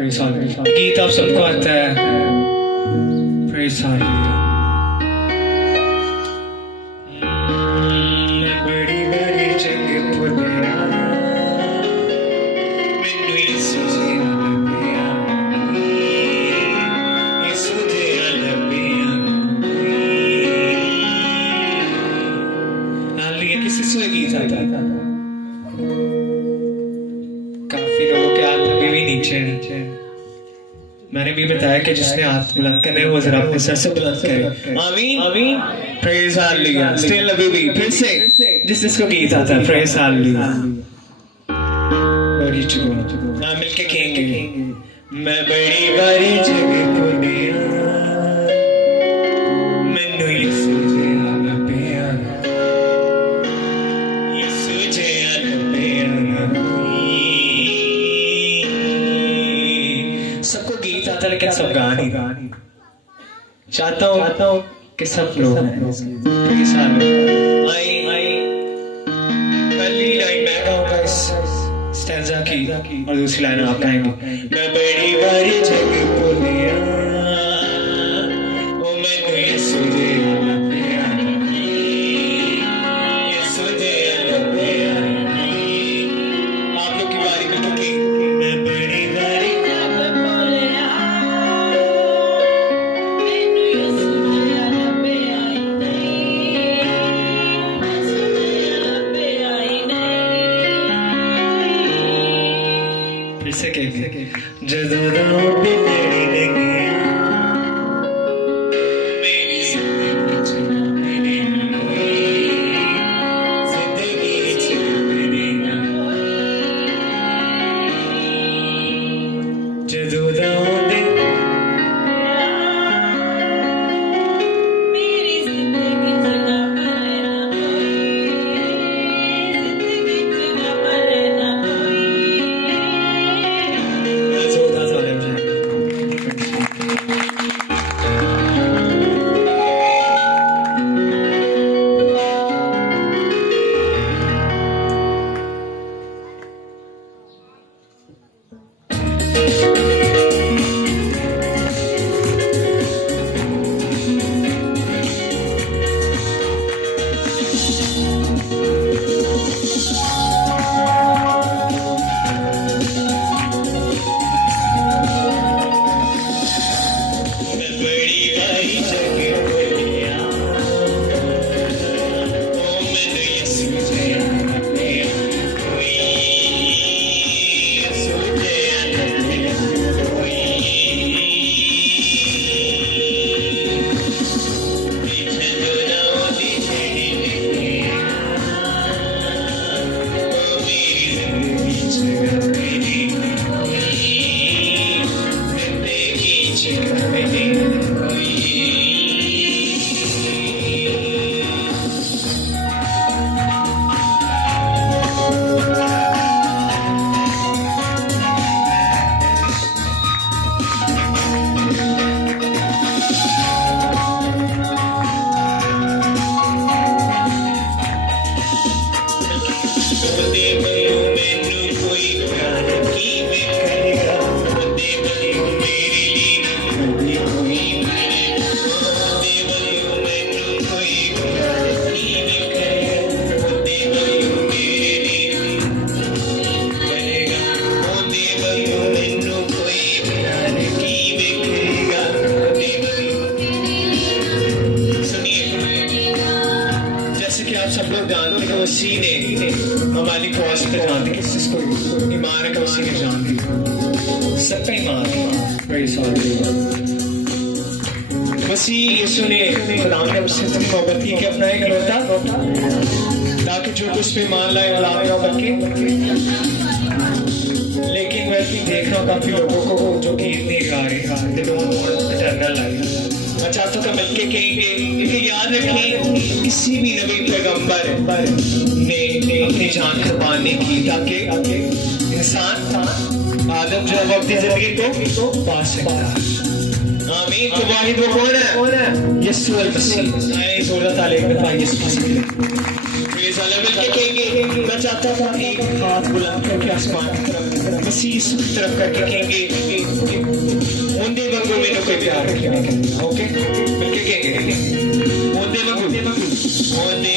गीत आप सबको आता है। Praise hallelujah. मैं बड़ी बड़ी जगह पर गया, मैनू यीशु जिया लभिया, यीशु जिया लभिया। हालेलुया। किसी से गीत आता था? काफी लोगों के हाथ अभी भी नीचे नीचे। मैंने भी बताया कि जिसने हाथ बुलंद करने वो जरा अपने सर से बुलंद करे। आमीन आमीन। Praise hallelujah. स्टिल अभी भी फिर से जिसको गीत आता है प्रेज़ हालेलुया। और मिलके कहेंगे मैं बड़ी बड़ी जगह को गया, मैनू यीशु जिया लभिया, यीशु जिया लभिया। सबको गीत आता है लेकिन सब गा नहीं। चाहता हूँ कि सब लोग पहली लाइन मैं गाऊंगा इस स्टैंजा की और दूसरी लाइन आप गाएंगे। मैं बड़ी बड़ी जगह को गया, ओ मैनू यीशु जिया लभिया, यीशु जिया लभिया। आप लोग की बारी में क्योंकि मैं बड़ी बड़ी जदों भी तेरी लगी मेरी जिंदगी च मेरी जिंदगी च मेरी जदों दे मेरी जिंदगी च ना परे ना जिंदगी च ना परे ना हमारी क्रॉस पे जानती कि जिसको ईमान है उसी ने जानती सब पे ईमान है। मसीह यीशु ने खुदा ने उससे इतनी मोहब्बत की कि अपना एक लौटा ताकि जो कुछ पे ईमान लाए अल्लाह बल्कि लेकिन मैं देख रहा हूँ काफी लोगों को जो गीत नहीं गा रहे इटर्नल लाइफ। मैं चाहता हूँ मिलके कहेंगे कि याद रखें किसी भी नबी पैगंबर ने अपनी जान कुर्बान नहीं की ताकि इंसान आदम जो वक्त जिंदगी को पा सकता। आमीन। आमीन। तो वाहिद वो कौन है? यीशु अल मसीह। आए जोरदार ताली एक दफा यीशु मसीह के लिए। मिलके कहेंगे, मैं चाहता था एक हाथ बुलंद करके आसमान की तरफ, मसीह की तरफ करके कहेंगे, मुंडे मंगो मेनू कोई प्यार रखने के लिए। ओके, मिलके कहेंगे, मुंडे मंगो, मुंडे